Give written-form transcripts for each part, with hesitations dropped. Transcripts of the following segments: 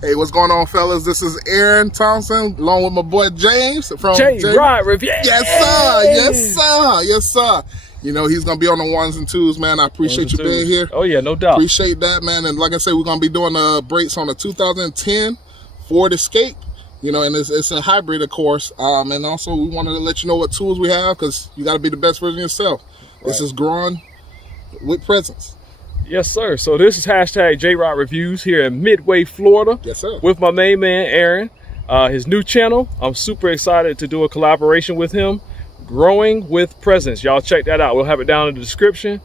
Hey, what's going on, fellas? This is Aaron Thompson, along with my boy James from J-Rod Reviews. Yes, sir. Yes, sir. Yes, sir. You know, he's going to be on the ones and twos, man. I appreciate you being here. Oh, yeah, no doubt. Appreciate that, man. And like I said, we're going to be doing brakes on the 2010 Ford Escape. You know, and it's a hybrid, of course. And also, we wanted to let you know what tools we have, because you got to be the best version yourself. Right. This is growing with presence. Yes, sir. So this is hashtag J-Rod Reviews here in Midway, Florida. Yes, sir. With my main man, Aaron. His new channel, I'm super excited to do a collaboration with him. Growing with Presence. Y'all check that out. We'll have it down in the description.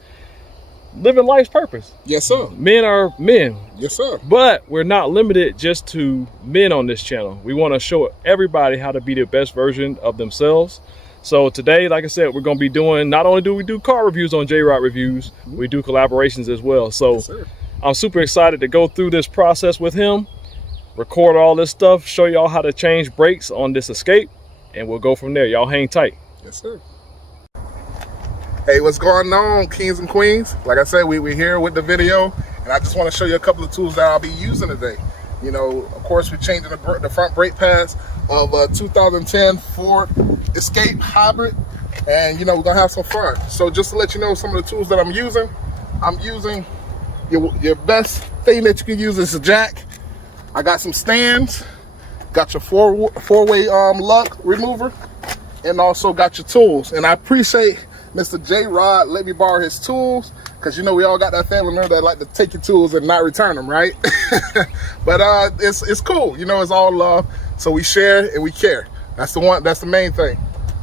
Living life's purpose. Yes, sir. Men are men. Yes, sir. But we're not limited just to men on this channel. We want to show everybody how to be the best version of themselves. So today, like I said, we're going to be doing, not only do we do car reviews on J-Rod Reviews, we do collaborations as well. So yes, I'm super excited to go through this process with him, record all this stuff, show y'all how to change brakes on this Escape, and we'll go from there. Y'all hang tight. Yes, sir. Hey, what's going on, kings and queens? Like I said, we're here with the video, and I just want to show you a couple of tools that I'll be using today. You know, of course, we're changing the front brake pads of a 2010 Ford Escape Hybrid, and you know, we're gonna have some fun. So just to let you know some of the tools that I'm using your best thing that you can use is a jack. I got some stands, got your four-way lug remover, and also got your tools. And I appreciate Mr. J-Rod let me borrow his tools, because you know we all got that family member that like to take your tools and not return them, right? But it's cool, you know, it's all love. So we share and we care. That's the main thing.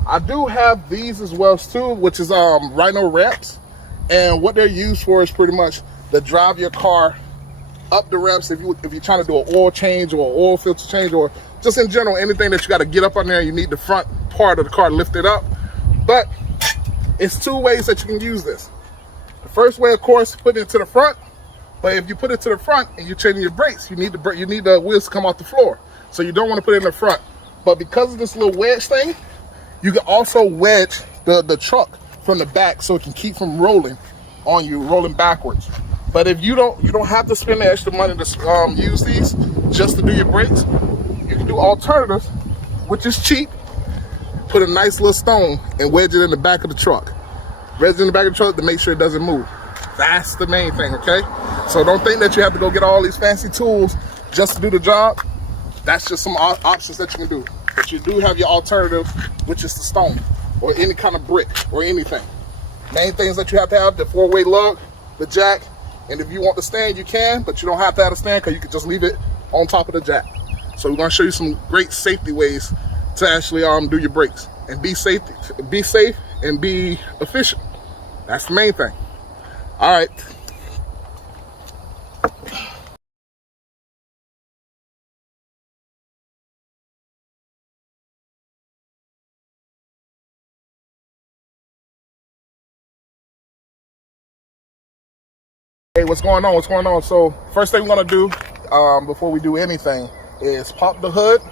I do have these as well too, which is Rhino ramps, and what they're used for is pretty much to drive your car up the ramps if you're trying to do an oil change or an oil filter change, or just in general anything that you got to get up on there. You need the front part of the car lifted up. But it's two ways that you can use this. The first way, of course, put it to the front. But if you put it to the front and you're changing your brakes, you need the wheels to come off the floor. So you don't want to put it in the front. But because of this little wedge thing, you can also wedge the truck from the back so it can keep from rolling on you, rolling backwards. But if you don't have to spend the extra money to use these just to do your brakes, you can do alternatives, which is cheap. Put a nice little stone and wedge it in the back of the truck. Wedge it in the back of the truck to make sure it doesn't move. That's the main thing, okay? So don't think that you have to go get all these fancy tools just to do the job. That's just some options that you can do. But you do have your alternative, which is the stone or any kind of brick or anything. Main things that you have to have: the four-way lug, the jack, and if you want the stand, you can, but you don't have to have a stand, because you can just leave it on top of the jack. So we're going to show you some great safety ways to actually do your brakes and be safe and be efficient. That's the main thing. All right. Hey, what's going on? What's going on? So first thing we're gonna do before we do anything is pop the hood.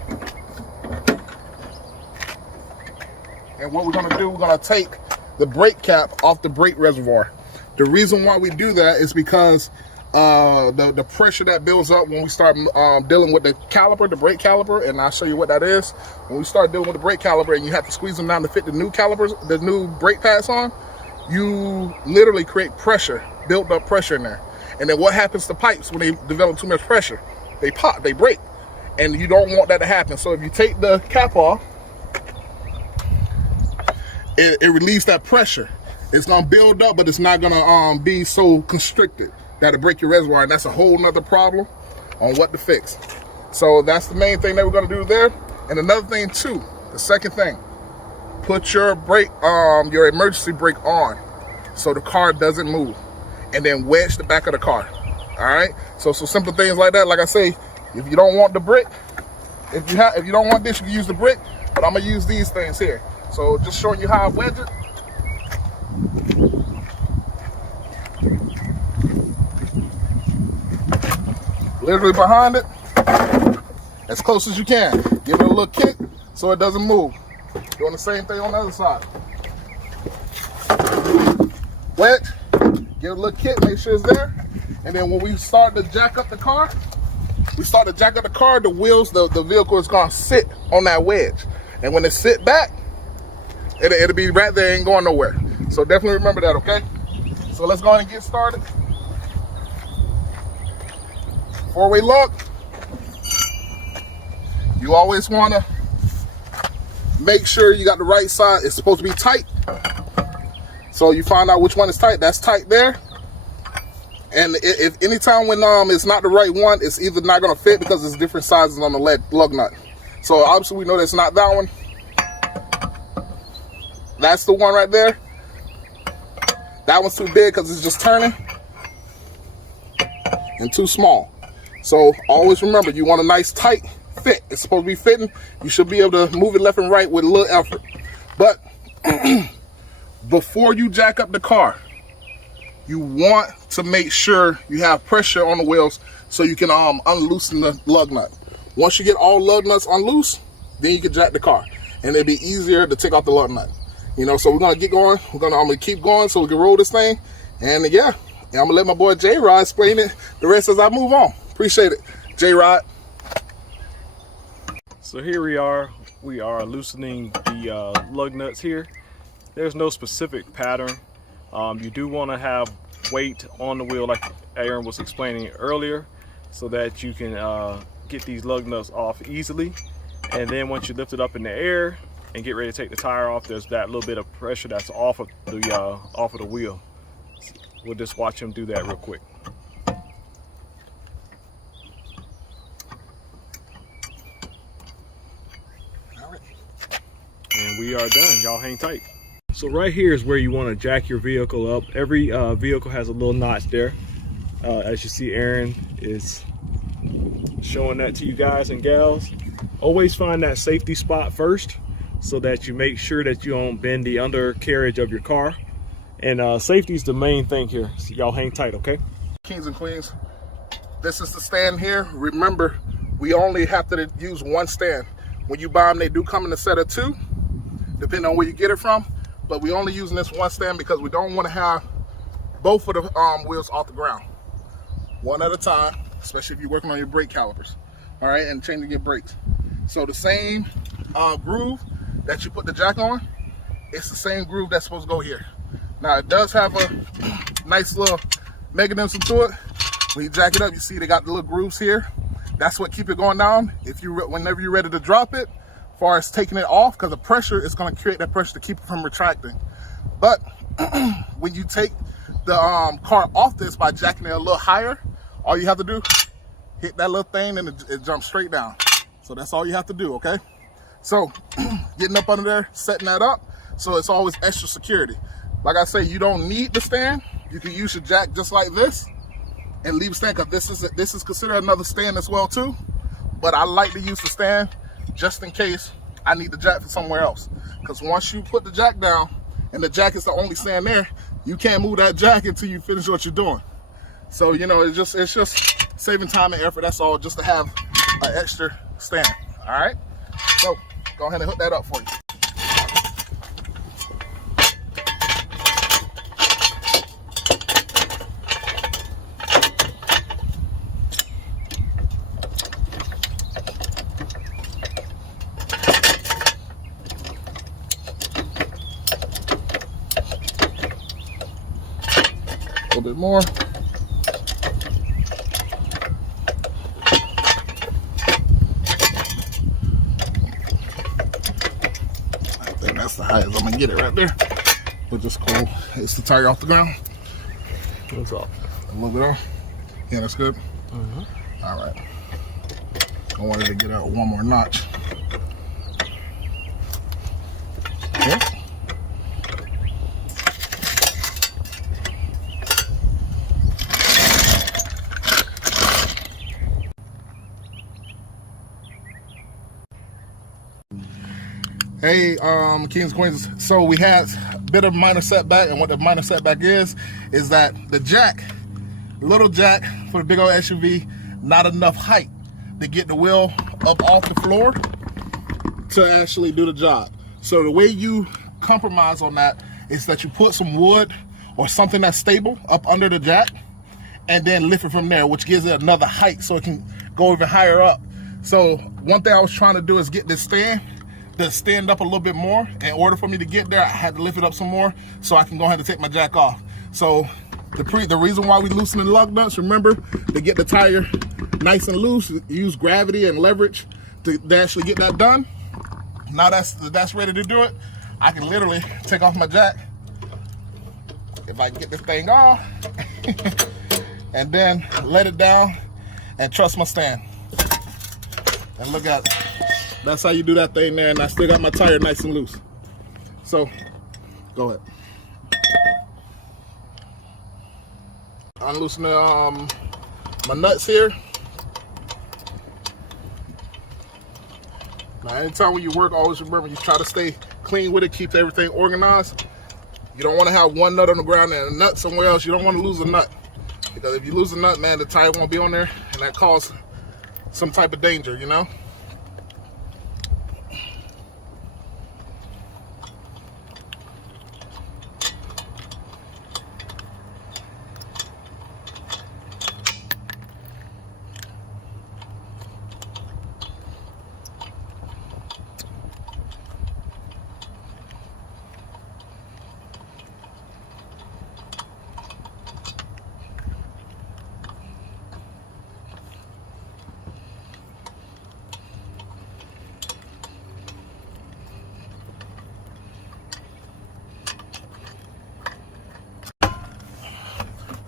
And what we're gonna do, we're gonna take the brake cap off the brake reservoir. The reason why we do that is because the pressure that builds up when we start dealing with the caliper, the brake caliper, and I'll show you what that is. When we start dealing with the brake caliper and you have to squeeze them down to fit the new calipers, the new brake pads on, you literally create pressure, built up pressure in there. And then what happens to pipes when they develop too much pressure? They pop, they break. And you don't want that to happen. So if you take the cap off, it relieves that pressure. It's gonna build up, but it's not gonna be so constricted that it break your reservoir, and that's a whole nother problem on what to fix. So that's the main thing that we're gonna do there. And another thing too, the second thing, put your brake, your emergency brake on so the car doesn't move, and then wedge the back of the car. All right. So simple things like that. Like I say, if you don't want the brick, if you don't want this, you can use the brick. But I'm gonna use these things here. So just showing you how I wedge it. Literally behind it, as close as you can. Give it a little kick so it doesn't move. Doing the same thing on the other side. Wedge, give it a little kick, make sure it's there. And then when we start to jack up the car, we start to jack up the car, the wheels, the vehicle is gonna sit on that wedge. And when it sit back, it'll be right there, ain't going nowhere. So definitely remember that, okay? So let's go ahead and get started. 4-way lug. You always wanna make sure you got the right side. It's supposed to be tight. So you find out which one is tight. That's tight there. And if anytime when it's not the right one, it's either not gonna fit because it's different sizes on the lug nut. So obviously we know that's not that one. That's the one right there. That one's too big because it's just turning. And too small. So always remember, you want a nice tight fit. It's supposed to be fitting. You should be able to move it left and right with a little effort. But before you jack up the car, you want to make sure you have pressure on the wheels so you can unloosen the lug nut. Once you get all lug nuts unloosed, then you can jack the car, and it'll be easier to take off the lug nut. You know, so we're gonna get going. I'm gonna keep going so we can roll this thing, and yeah, I'm gonna let my boy J-Rod explain it the rest as I move on. Appreciate it, J-Rod. So here we are loosening the lug nuts here. There's no specific pattern. You do want to have weight on the wheel like Aaron was explaining earlier so that you can get these lug nuts off easily. And then once you lift it up in the air and get ready to take the tire off, there's that little bit of pressure that's off of the wheel. We'll just watch him do that real quick. And we are done. Y'all hang tight. So right here is where you want to jack your vehicle up. Every vehicle has a little notch there. As you see, Aaron is showing that to you guys and gals. Always find that safety spot first so that you make sure that you don't bend the undercarriage of your car. And safety is the main thing here. So y'all hang tight, okay? Kings and queens, this is the stand here. Remember, we only have to use one stand. When you buy them, they do come in a set of 2, depending on where you get it from. But we only using this one stand because we don't want to have both of the wheels off the ground. One at a time, especially if you're working on your brake calipers, all right, and changing your brakes. So the same groove that you put the jack on, it's the same groove that's supposed to go here. Now it does have a nice little mechanism to it. When you jack it up, you see they got the little grooves here. That's what keep it going down. Whenever you're ready to drop it, as far as taking it off, because the pressure is going to create that pressure to keep it from retracting. But when you take the car off this by jacking it a little higher, all you have to do, hit that little thing and it jumps straight down. So that's all you have to do, okay? So getting up under there, setting that up, so it's always extra security. Like I say, you don't need the stand. You can use your jack just like this and leave a stand, because this is considered another stand as well too. But I like to use the stand just in case I need the jack for somewhere else. Because once you put the jack down and the jack is the only stand there, you can't move that jack until you finish what you're doing. So, you know, it's just saving time and effort. That's all, just to have an extra stand. All right. So go ahead and hook that up for you. A little bit more. I think that's the highest I'm gonna get it right there. We'll just go, it's the tire off the ground. What's up? A little bit off. Yeah, that's good. All right. I wanted to get out one more notch. Okay. Hey, Kings and Queens. So we had a bit of minor setback, and what the minor setback is that the jack, little jack for the big old SUV, not enough height to get the wheel up off the floor to actually do the job. So the way you compromise on that is that you put some wood or something that's stable up under the jack and then lift it from there, which gives it another height so it can go even higher up. So one thing I was trying to do is get this stand to stand up a little bit more. In order for me to get there, I had to lift it up some more so I can go ahead and take my jack off. So the reason why we loosen the lug nuts, remember, to get the tire nice and loose, use gravity and leverage to actually get that done. Now that's ready to do it, I can literally take off my jack, if I can get this thing off, and then let it down and trust my stand. And look at it. That's how you do that thing there, and I still got my tire nice and loose. So, go ahead. Unloosen my nuts here. Now, anytime when you work, always remember you try to stay clean with it, keep everything organized. You don't want to have one nut on the ground and a nut somewhere else. You don't want to lose a nut, because if you lose a nut, man, the tire won't be on there, and that causes some type of danger, you know.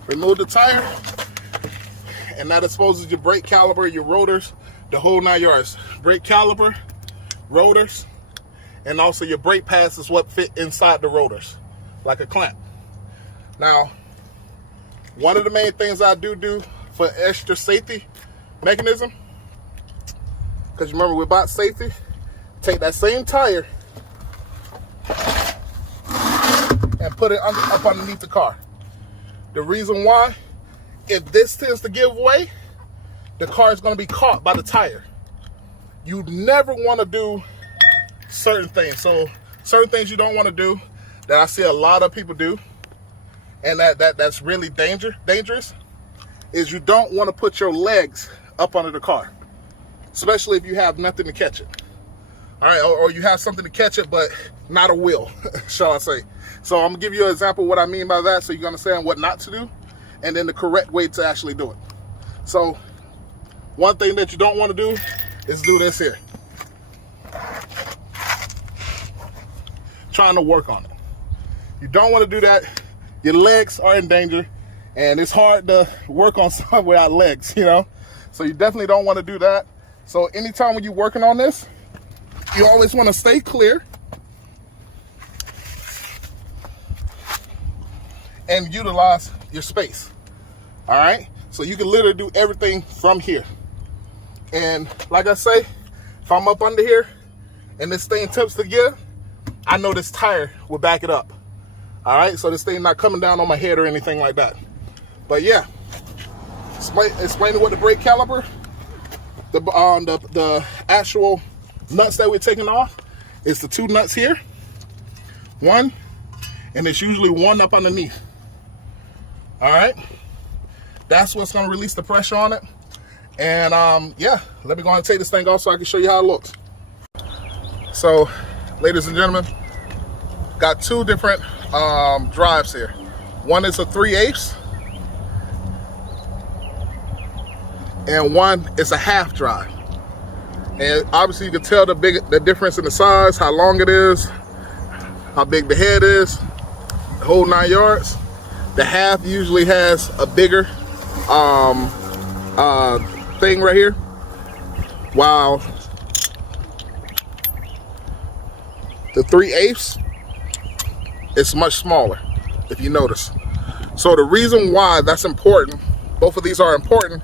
Remove the tire, and that exposes your brake caliper, your rotors, the whole 9 yards. Brake caliper, rotors, and also your brake pads is what fit inside the rotors, like a clamp. Now, one of the main things I do for extra safety mechanism, because remember we're about safety, take that same tire and put it up underneath the car. The reason why, if this tends to give way, the car is going to be caught by the tire. You never want to do certain things. So certain things you don't want to do that I see a lot of people do, and that's really dangerous, is you don't want to put your legs up under the car, especially if you have nothing to catch it. All right, or you have something to catch it, but not a wheel, shall I say. So I'm gonna give you an example of what I mean by that, so you can understand what not to do, and then the correct way to actually do it. So one thing that you don't want to do is do this here. Trying to work on it. You don't want to do that. Your legs are in danger, and it's hard to work on something without legs, you know? So you definitely don't want to do that. So anytime when you're working on this, you always want to stay clear and utilize your space. All right, so you can literally do everything from here. And like I say, if I'm up under here and this thing tips to gear, I know this tire will back it up. All right, so this thing not coming down on my head or anything like that. But yeah, explaining what the brake caliper, the actual nuts that we're taking off is the 2 nuts here, one, and it's usually one up underneath. All right, that's what's going to release the pressure on it. And yeah, let me go ahead and take this thing off so I can show you how it looks. So, ladies and gentlemen, got 2 different drives here. One is a 3/8, and one is a half drive. And obviously you can tell the difference in the size, how long it is, how big the head is, the whole 9 yards. The half usually has a bigger thing right here, while the 3/8 is much smaller, if you notice. So the reason why that's important, both of these are important,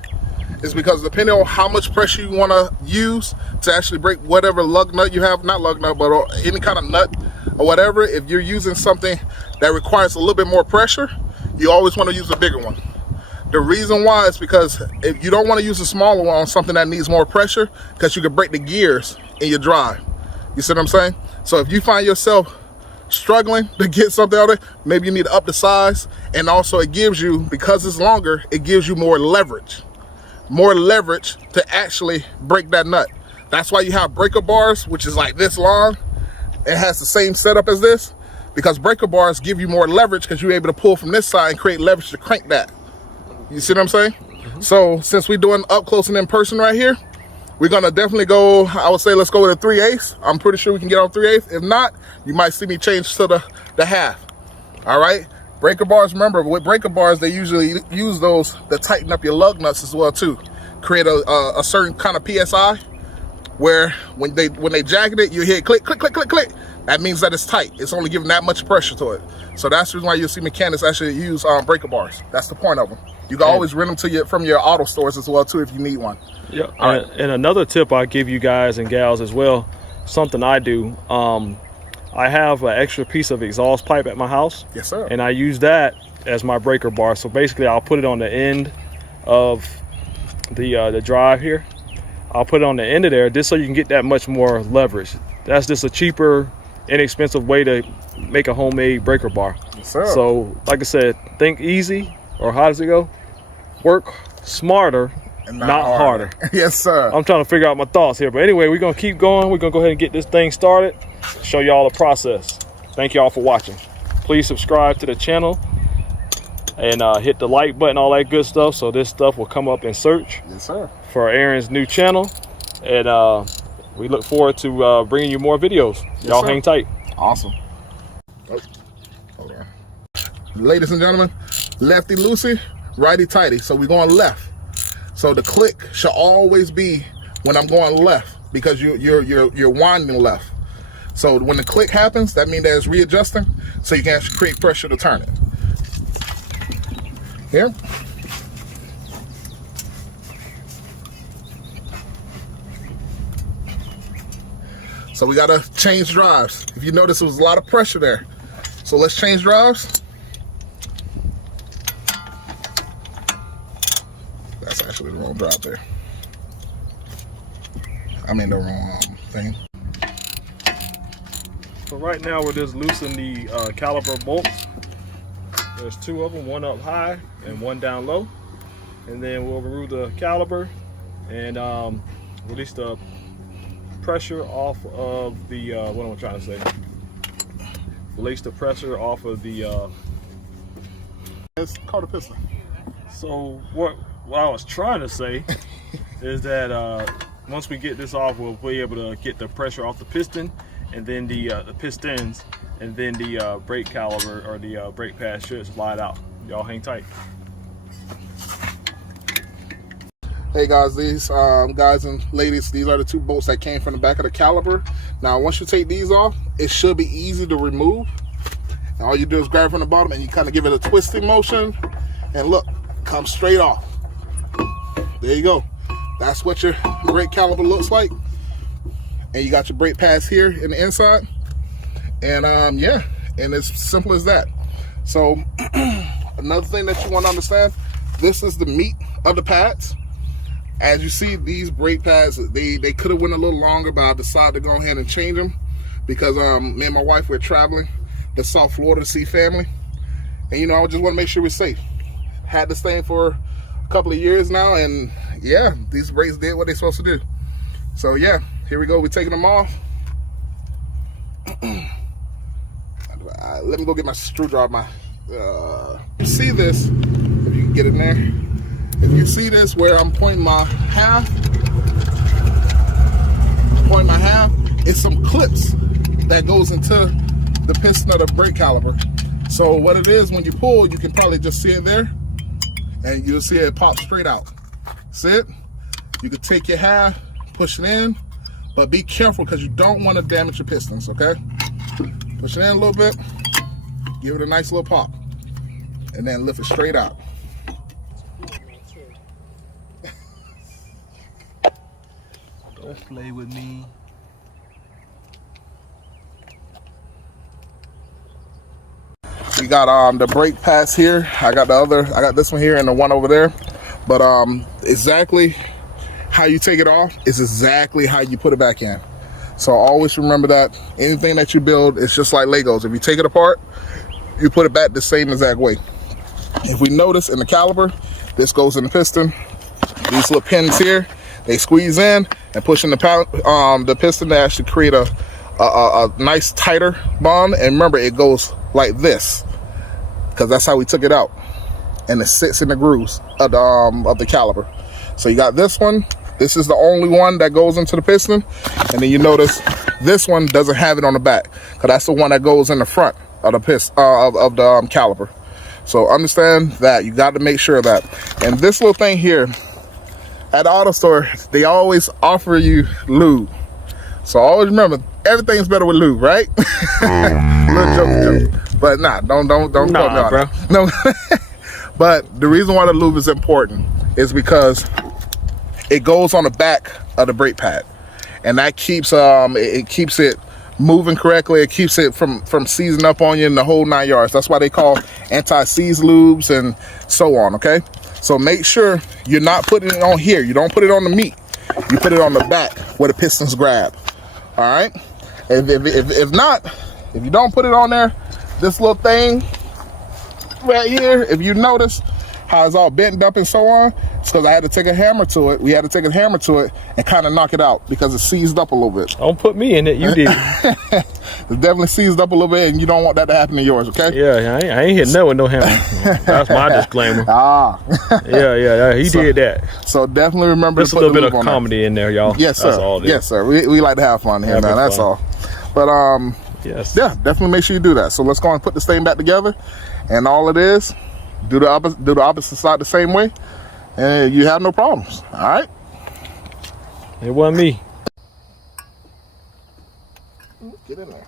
is because depending on how much pressure you want to use to actually break whatever lug nut you have, not lug nut, but any kind of nut or whatever, if you're using something that requires a little bit more pressure, you always want to use a bigger one. The reason why is because if you don't want to use a smaller one on something that needs more pressure, because you can break the gears in your drive. You see what I'm saying? So if you find yourself struggling to get something out of it, maybe you need to up the size, and also it gives you, because it's longer, it gives you more leverage. more leverage to actually break that nut. That's why you have breaker bars, which is like this long. It has the same setup as this, because breaker bars give you more leverage because you're able to pull from this side and create leverage to crank that. You see what I'm saying? So since we're doing up close and in person right here, we're gonna definitely go, I would say let's go with a 3/8. I'm pretty sure we can get on 3/8. If not, you might see me change to the half. All right? Breaker bars, remember, with breaker bars, they usually use those to tighten up your lug nuts as well too. Create a certain kind of PSI where when they jacket it, you hear click, click, click, click, click. That means that it's tight. It's only giving that much pressure to it. So that's the reason why you'll see mechanics actually use breaker bars. That's the point of them. You can always rent them to you from your auto stores as well too if you need one. Yeah. And another tip I give you guys and gals as well, something I do. I have an extra piece of exhaust pipe at my house. Yes, sir. And I use that as my breaker bar. So basically, I'll put it on the end of the drive here. I'll put it on the end of there just so you can get that much more leverage. That's just a cheaper, inexpensive way to make a homemade breaker bar. Yes, sir. So, like I said, think easy, or how does it go? Work smarter, and not harder. Yes, sir. I'm trying to figure out my thoughts here. But anyway, we're going to keep going. We're going to go ahead and get this thing started, show y'all the process. Thank y'all for watching. Please subscribe to the channel and hit the like button, all that good stuff, so this stuff will come up in search. Yes, sir. For Aaron's new channel. And we look forward to bringing you more videos. Y'all hang tight. Awesome. Oh, hold on. Ladies and gentlemen, lefty loosey, righty tighty. So we're going left. So the click should always be when I'm going left, because you're winding left. So when the click happens, that means that it's readjusting, so you can actually create pressure to turn it. Here. So we gotta change drives. If you notice, there was a lot of pressure there. So let's change drives. That's actually the wrong drive there. I mean the wrong thing. So right now we're just loosening the caliper bolts. There's two of them, one up high and one down low. And then we'll remove the caliper and release the pressure off of the, what am I trying to say? Release the pressure off of the... It's called a piston. So what I was trying to say is that once we get this off, we'll be able to get the pressure off the piston, and then the pistons, and then the brake caliper or the brake pad should slide out. Y'all hang tight. Hey guys, these guys and ladies, these are the two bolts that came from the back of the caliper. Now once you take these off, it should be easy to remove. And all you do is grab it from the bottom and you kind of give it a twisting motion, and look, comes straight off. There you go. That's what your brake caliper looks like. And you got your brake pads here in the inside. And yeah, and it's simple as that. So another thing that you want to understand, this is the meat of the pads. As you see, these brake pads, they could have went a little longer, but I decided to go ahead and change them because me and my wife, we're traveling to South Florida to see family. And, you know, I just want to make sure we're safe. Had this thing for a couple of years now, and yeah, these brakes did what they're supposed to do. So yeah, here we go. We're taking them off. Let me go get my screwdriver. You see this, if you can get in there. If you see this where I'm pointing my half, it's some clips that goes into the piston of the brake caliper. So what it is, when you pull, you can probably just see it there, and you'll see it pop straight out. See it? You can take your half, push it in, but be careful because you don't want to damage your pistons, okay? Push it in a little bit, give it a nice little pop, and then lift it straight out. Don't play with me. We got the brake pads here. I got this one here and the one over there. But exactly how you take it off is exactly how you put it back in. So always remember that anything that you build, it's just like Legos. If you take it apart, you put it back the same exact way. If we notice in the caliper, this goes in the piston, These little pins here, they squeeze in and push in the piston to actually create a nice tighter bond. And remember, it goes like this because that's how we took it out, and it sits in the grooves of the caliper. So you got this one. This is the only one that goes into the piston, and then you notice this one doesn't have it on the back because that's the one that goes in the front of the piston of the caliper. So understand that you got to make sure of that. And this little thing here at the auto store, they always offer you lube. So always remember, everything's better with lube, right? Little joke. But nah, don't quote me on bro. that. No. But the reason why the lube is important is because it goes on the back of the brake pad, and that keeps it keeps it moving correctly. It keeps it from seizing up on you in the whole 9 yards. That's why they call anti-seize lubes and so on. Okay, so make sure you're not putting it on here. You don't put it on the meat. You put it on the back where the pistons grab. All right. If not, if you don't put it on there, this little thing right here, if you notice how it's all bent up and so on, it's because I had to take a hammer to it. We had to take a hammer to it and kind of knock it out because it seized up a little bit. Don't put me in it. You did. It's definitely seized up a little bit, and you don't want that to happen to yours, okay? Yeah, I ain't hitting that with no hammer. That's my disclaimer. Yeah, he did that. So definitely remember There's to a put little the bit of lube on comedy in there, y'all. Yes, sir. That's all it is. Yes, sir. We like to have fun here, man. That's all. But yes. yeah, definitely make sure you do that. So let's go and put this thing back together, and all it is, do the opposite side the same way, and you have no problems. All right. It wasn't me. Get in there.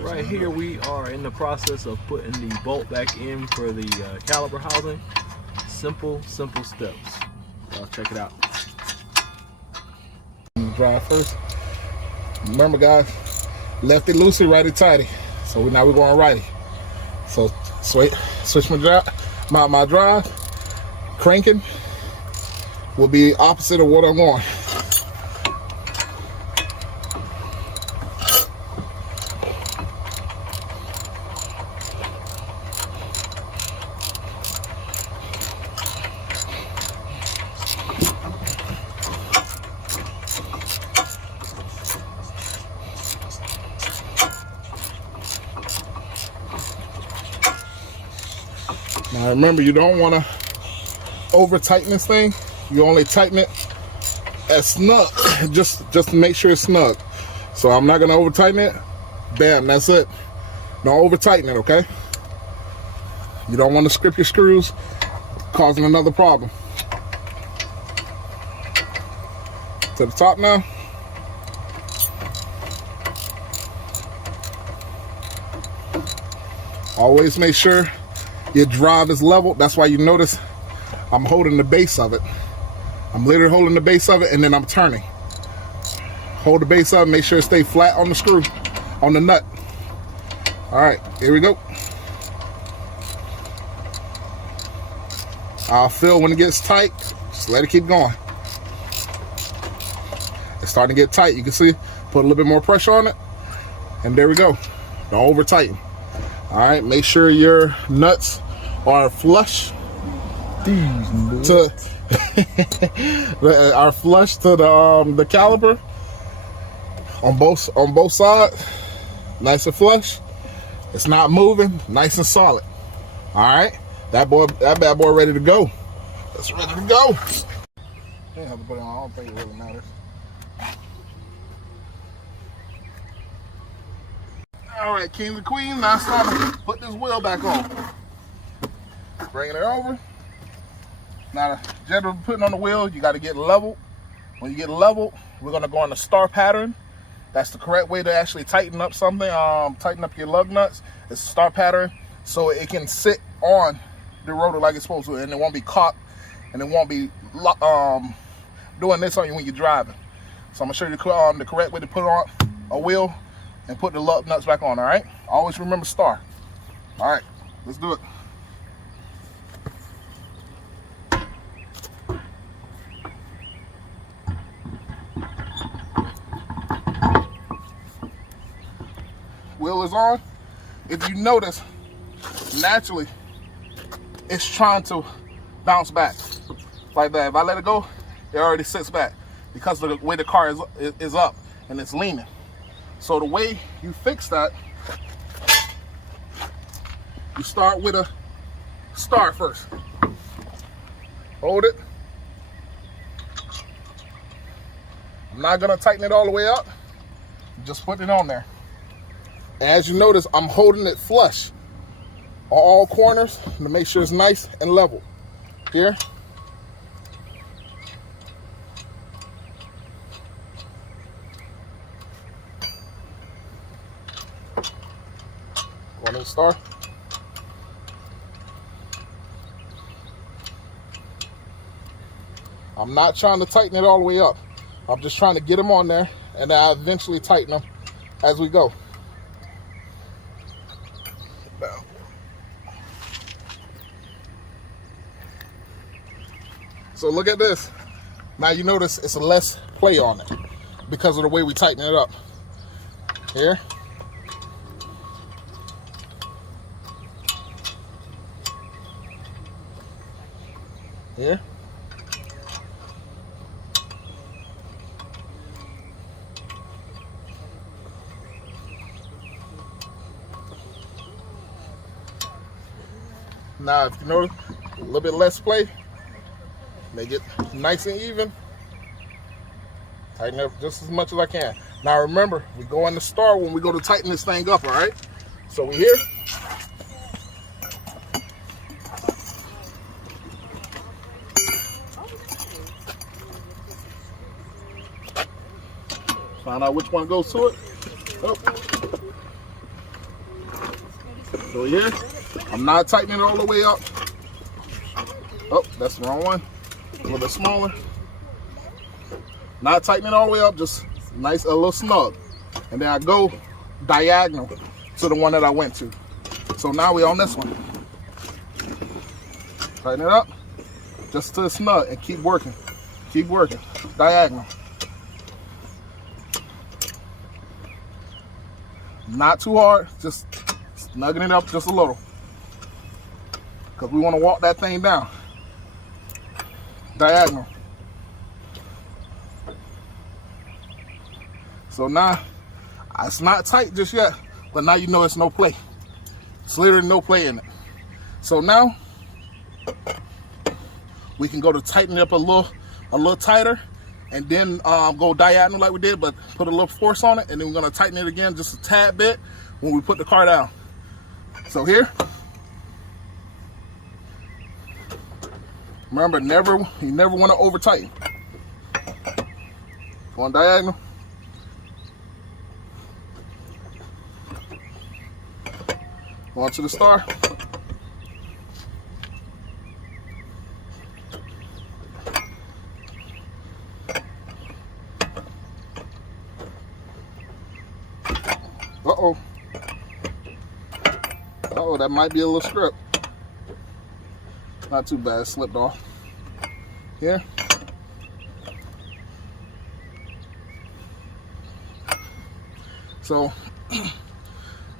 Right here we are in the process of putting the bolt back in for the caliper housing. Simple steps. Y'all check it out. Drive first. Remember, guys, lefty loosey, righty tighty. So now we're going righty. So switch my drive. Cranking will be opposite of what I'm going. Now remember, you don't want to over tighten this thing. You only tighten it as snug, just to make sure it's snug. So I'm not gonna over tighten it. Bam, that's it. Don't over tighten it, okay? You don't want to strip your screws, causing another problem. To the top now. Always make sure your drive is level. That's why you notice I'm holding the base of it. I'm literally holding the base of it, and then I'm turning. Hold the base up, make sure it stays flat on the screw, on the nut. All right, here we go. I'll feel when it gets tight, just let it keep going. It's starting to get tight. You can see, put a little bit more pressure on it, and there we go. Don't over tighten. All right, make sure your nuts are flush to are flush to the caliper on both sides, nice and flush. It's not moving, nice and solid. All right, that bad boy ready to go. It's ready to go. You don't have to put it on. I don't think it really matters. All right, kings and queens, now it's time to put this wheel back on. Bringing it over. Now, generally putting on the wheel, you got to get level. When you get level, we're going to go on the star pattern. That's the correct way to actually tighten up something, tighten up your lug nuts. It's a star pattern, so it can sit on the rotor like it's supposed to, and it won't be caught, and it won't be doing this on you when you're driving. So I'm gonna show you the correct way to put on a wheel and put the lug nuts back on, all right? Always remember star. All right, let's do it. Wheel is on. If you notice, naturally, it's trying to bounce back like that. If I let it go, it already sits back because of the way the car is up and it's leaning. So the way you fix that, you start with a star first. Hold it. I'm not gonna tighten it all the way up. Just put it on there. As you notice, I'm holding it flush on all corners to make sure it's nice and level. Here. Going to the star. I'm not trying to tighten it all the way up. I'm just trying to get them on there, and then I eventually tighten them as we go. So look at this. Now you notice it's a less play on it because of the way we tighten it up. Here. Here. Now, if you notice, a little bit less play, make it nice and even. Tighten up just as much as I can. Now remember, we go on the star when we go to tighten this thing up, all right? So we here. Find out which one goes to it. Oh. So here, I'm not tightening it all the way up. Oh, that's the wrong one. A little bit smaller. Not tightening it all the way up, just nice, a little snug. And then I go diagonal to the one that I went to. So now we're on this one. Tighten it up, just to the snug, and keep working. Keep working, diagonal. Not too hard, just snugging it up just a little. Because we want to walk that thing down. Diagonal. So now, it's not tight just yet, but now you know it's no play. It's literally no play in it. So now, we can go to tighten it up a little tighter, and then go diagonal like we did, but put a little force on it, and then we're gonna tighten it again just a tad bit when we put the car down. So here, remember, you never want to over tighten. Going diagonal. Going to the star. Uh-oh. Uh-oh, that might be a little strip. Not too bad, it slipped off. Here. So,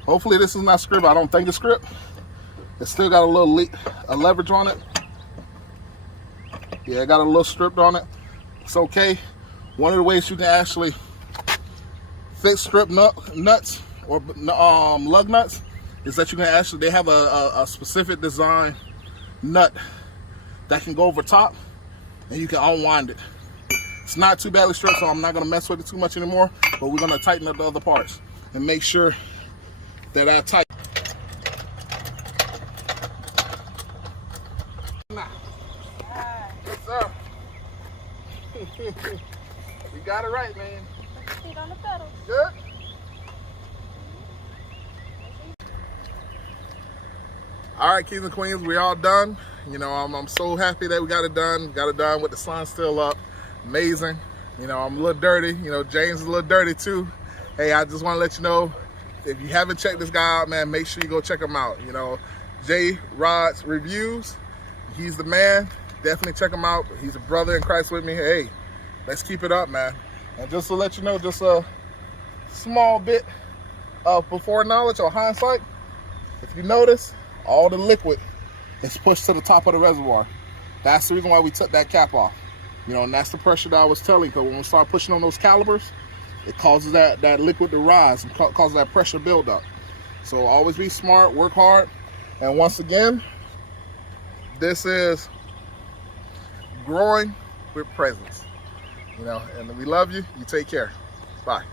hopefully this is not script. I don't think it's script. It's still got a little leverage on it. Yeah, it got a little stripped on it. It's okay. One of the ways you can actually fix strip nuts or lug nuts is that you can actually, they have a specific design nut that can go over top and you can unwind it. It's not too badly stripped, so I'm not going to mess with it too much anymore, but we're going to tighten up the other parts and make sure that I tighten. Yes, sir. You got it right, man. Put your feet on the pedal. Good. All right, kings and queens, we're all done. You know, I'm so happy that we got it done. Got it done with the sun still up. Amazing. You know, I'm a little dirty. You know, James is a little dirty too. Hey, I just want to let you know, if you haven't checked this guy out, man, make sure you go check him out. You know, J Rod's Reviews. He's the man. Definitely check him out. He's a brother in Christ with me. Hey, let's keep it up, man. And just to let you know, just a small bit of before knowledge or hindsight. If you notice, all the liquid is pushed to the top of the reservoir. That's the reason why we took that cap off. You know, and that's the pressure that I was telling you, because when we start pushing on those calibers, it causes that liquid to rise and causes that pressure buildup. So always be smart, work hard. And once again, this is growing with presence. You know, and we love you. You take care. Bye.